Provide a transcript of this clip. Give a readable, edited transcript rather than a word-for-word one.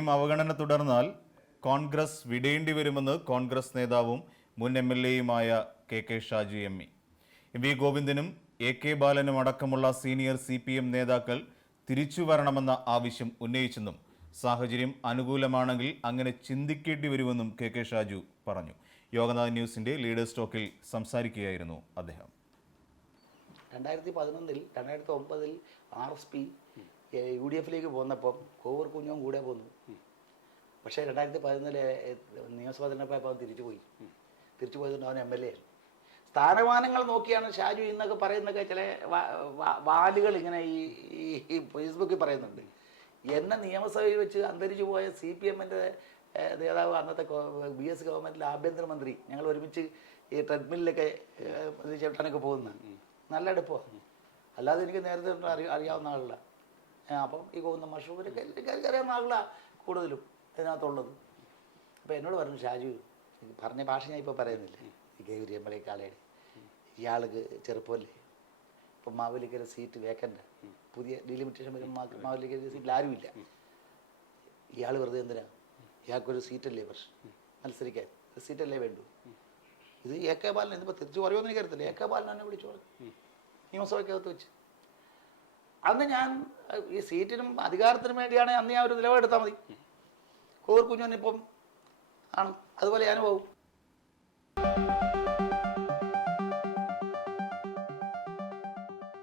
ഇനിയും അവഗണന തുടർന്നാൽ കോൺഗ്രസ് വിടേണ്ടി വരുമെന്ന് കോൺഗ്രസ് നേതാവും മുൻ MLAയുമായ KK ഷാജി ME. വി ഗോവിന്ദനും AK ബാലനും അടക്കമുള്ള സീനിയർ CPM നേതാക്കൾ തിരിച്ചു വരണമെന്ന ആവശ്യം ഉന്നയിച്ചെന്നും സാഹചര്യം അനുകൂലമാണെങ്കിൽ അങ്ങനെ ചിന്തിക്കേണ്ടി വരുമെന്നും KK ഷാജു പറഞ്ഞു. യോഗനാഥ് ന്യൂസിന്റെ ലീഡേഴ്സ് ടോക്കിൽ സംസാരിക്കുകയായിരുന്നു അദ്ദേഹം. 2009 RSP UDF പോന്നപ്പം കോവൂർ കുഞ്ഞും കൂടെ പോന്നു. പക്ഷേ 2011 നിയമസഭാ തിരഞ്ഞെടുപ്പായപ്പോൾ അവൻ തിരിച്ചു പോയതുകൊണ്ട് അവൻ MLA. സ്ഥാനമാനങ്ങൾ നോക്കിയാണ് ഷാജു ഇന്നൊക്കെ പറയുന്നൊക്കെ ചില വാലുകൾ ഇങ്ങനെ ഈ ഫേസ്ബുക്കിൽ പറയുന്നുണ്ട്. എന്നെ നിയമസഭയിൽ വെച്ച് അന്തരിച്ചു പോയ CPMൻ്റെ നേതാവ് അന്നത്തെ BS ഗവൺമെൻറ്റിലെ ആഭ്യന്തരമന്ത്രി ഞങ്ങൾ ഒരുമിച്ച് ഈ ട്രെഡ്മില്ലൊക്കെ ചവിട്ടാനൊക്കെ പോകുന്നത് നല്ല അടുപ്പമാണ്. അല്ലാതെ എനിക്ക് നേരത്തെ അറിയാവുന്ന ആളല്ല. അപ്പം ഈ പോകുന്ന മഷൂരൊക്കെ അറിയാവുന്ന ആളാണ് കൂടുതലും ഇതിനകത്തുള്ളത്. അപ്പോൾ എന്നോട് പറഞ്ഞു, ഷാജു പറഞ്ഞ ഭാഷ ഞാൻ ഇപ്പോൾ പറയുന്നില്ല, ഗൗരി MLA കാളയുടെ ഇയാൾക്ക് ചെറുപ്പമല്ലേ, ഇപ്പം മാവേലിക്കര സീറ്റ് വേക്കൻ്റ്, പുതിയ ഡിലിമിറ്റേഷൻ വരുമ്പോൾ മാവേലിക്കര സീറ്റിൽ ആരുമില്ല. ഇയാൾ വെറുതെ എന്തിനാ, ഇയാൾക്കൊരു സീറ്റല്ലേ പ്രശ്നം, മത്സരിക്കാൻ ഒരു സീറ്റല്ലേ വേണ്ടു. ഇത് AK ബാലൻ ഇതിപ്പോൾ തിരിച്ചു പറയുമെന്ന് എനിക്കറിയത്തില്ല. AK ബാലൻ എന്നെ വിളിച്ചു പറഞ്ഞു നിയമസഭയ്ക്കകത്ത് വെച്ച്. അന്ന് ഞാൻ ഈ സീറ്റിനും അധികാരത്തിനും വേണ്ടിയാണ് അന്ന് ഞാൻ ഒരു നിലപാടെടുത്താൽ മതി. കോവൂർ കുഞ്ഞിപ്പം ആണ്, അതുപോലെ ഞാനും പോകും.